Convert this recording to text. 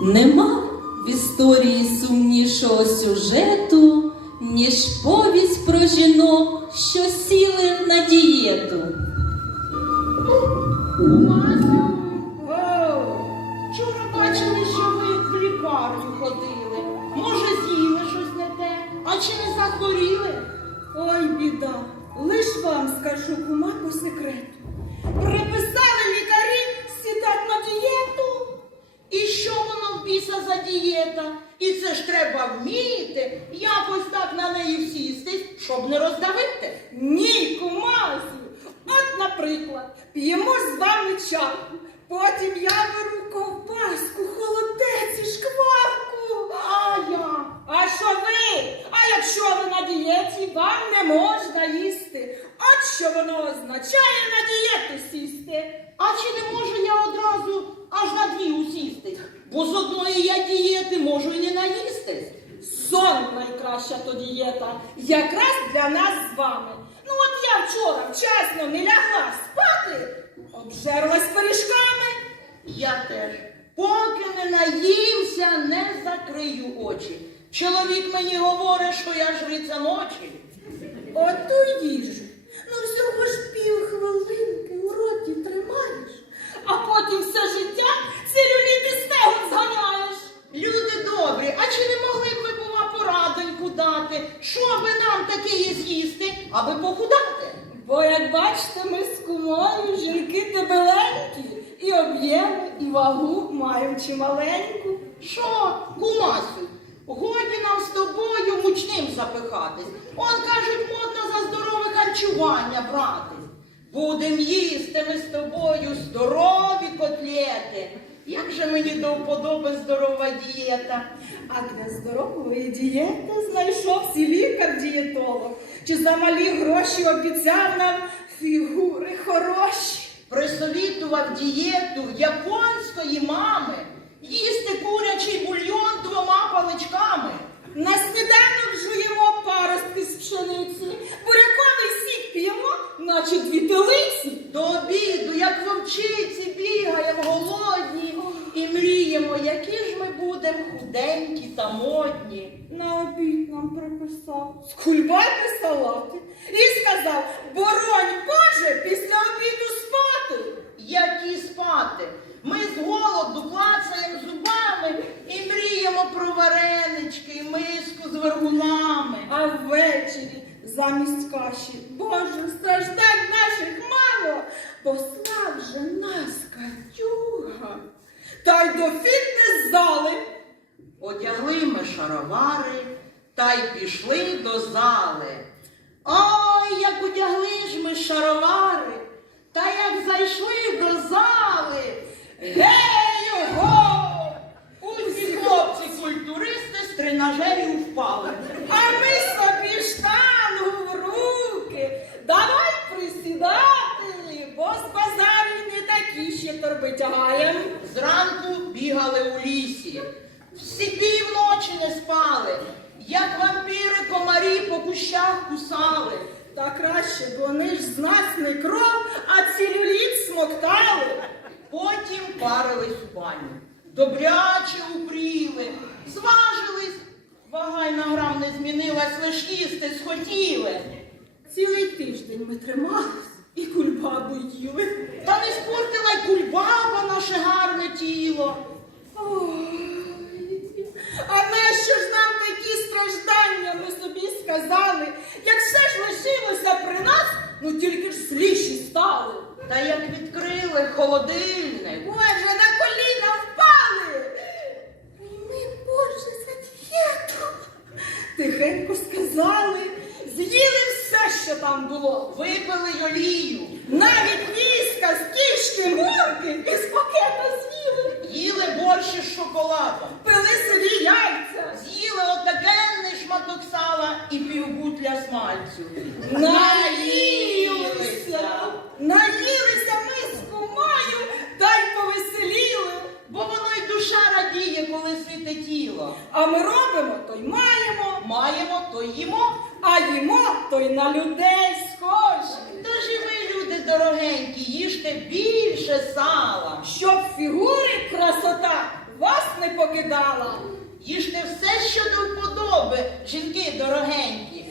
Нема в історії сумнішого сюжету, ніж повість про жінок, що сіли на дієту. О, Вчора бачили, що ви в лікарню ходили. Може, з'їли щось не те, а чи не захворіли? Ой, біда, лиш вам скажу кума по секрету. Приписали лікарі сідати на дієту. І що воно в біса за дієта? І це ж треба вміти, якось так на неї всістись, щоб не роздавити. Ні, кумасю. От, наприклад, п'ємо з вами чарку. Потім я беру ковбаску, холодець і шкварку. А я. А що ви? А якщо дієті, вам не можна їсти. От що воно означає на дієту сісти. А чи не можу я одразу аж на дві усісти? Бо з одної я дієти можу і не наїстись. Сон найкраща то дієта, якраз для нас з вами. Ну от я вчора вчасно не лягла спати, обжерлась пиріжками. Я теж. Поки не наїмся, не закрию очі. Чоловік мені говорить, що я жриця ночі. Оту їжу. Ну всього ж півхвилинки у роті тримаєш, а потім все життя целюліти стегон зганяєш. Люди добрі, а чи не могли б ви була порадоньку дати, що би нам таке з'їсти, аби похудати? Бо, як бачите, ми з кумою жінки дебеленькі, і об'єми, і вагу маємо чималеньку. Що, кумасю, годі нам з тобою мучним запихатись. Он кажуть, модно за здорове харчування братись. Будем їсти ми з тобою здорові котлети. Як же мені до вподоби здорова дієта? А для здорової дієти знайшовся лікар-дієтолог. Чи за малі гроші обіцяв нам фігури хороші? Присовітував дієту японської мами їсти курячий бульйон двома паличками. На сніданок жуємо паростки з пшениці, буряковий сік п'ємо, наче дві телиці. До обіду, як вовчиці, бігаємо голодні і мріємо, які ж будемо худенькі та модні. На обід нам приписав скульбати салати і сказав, боронь Боже, після обіду спати. Які спати? Ми з голоду клацаємо зубами і мріємо про варенички і миску з вергунами. А ввечері замість каші, Боже, страждань наших мало, послав же нас катюга. Та й до фітнес-зали. Одягли ми шаровари та й пішли до зали. Ой, як одягли ж ми шаровари, та як зайшли до зали. Гей го! Усі хлопці культуристи з тренажерів впали. А ми собі штангу в руки. Давай присідати, бо з базарів не такі ще торби тягаєм. Зранку бігали у лісі, всі півночі не спали, як вампіри комарі по кущах кусали. Та краще, бо вони ж з нас не кров, а целюліт смоктали. Потім парились у баню. Добряче упріли, зважились. Вага й на грам не змінилась, лиш їсти схотіли. Цілий тиждень ми тримались і кульбабу їли. Та не спортила й кульбаба наше гарне тіло. Ой, а нащо ж нам такі страждання, ми собі сказали, як все ж лишилося при нас, ну тільки ж зліші стали. Та як відкрили холодильник, Боже, на коліна впали. Прийми, Боже, за дієту. Тихенько сказали, з'їли все, що там було. випили олію, Навіть віска з кішки мурки із пакета з'їли. їли борщ із шоколадом. Пили собі яйця. З'їли отакенний шматок сала і півбутля смальцю. Наїлися. Наїлися ми з кумою, та й повеселіли. Бо воно й душа радіє, коли сите тіло. А ми робимо, то й маємо, Маємо, то й їмо. а їмо, то й на людей схожі. Тож і ви, люди дорогенькі, їжте більше сала. Щоб фігури красота вас не покидала. Їжте все, що до вподоби, жінки дорогенькі.